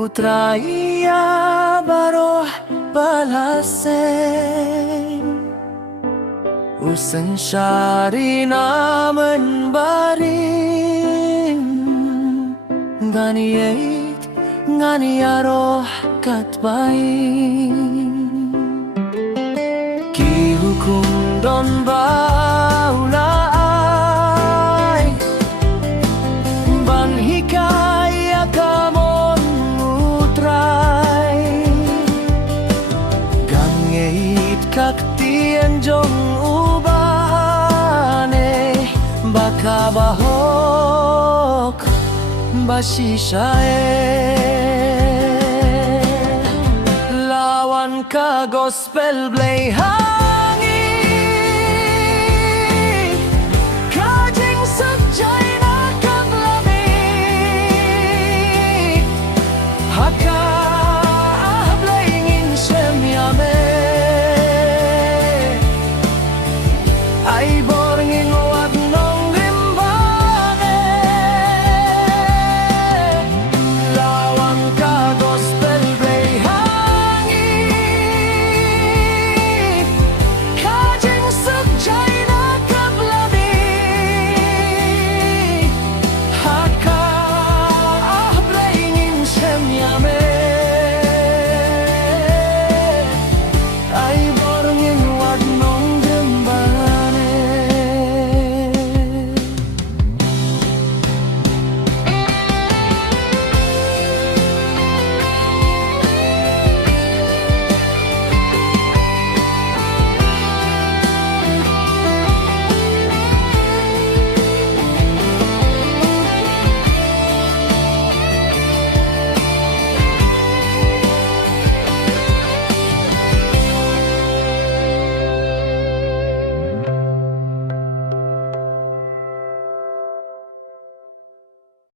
Utraya baroh balaseng Usen syari namen baring Ngani yeit ngani aroh kat baing Ki hukum don baulai Ban hikaya kamon utrai Gangeit kaktian jong ubane Baka bahok basishae Lawan ka gospel play high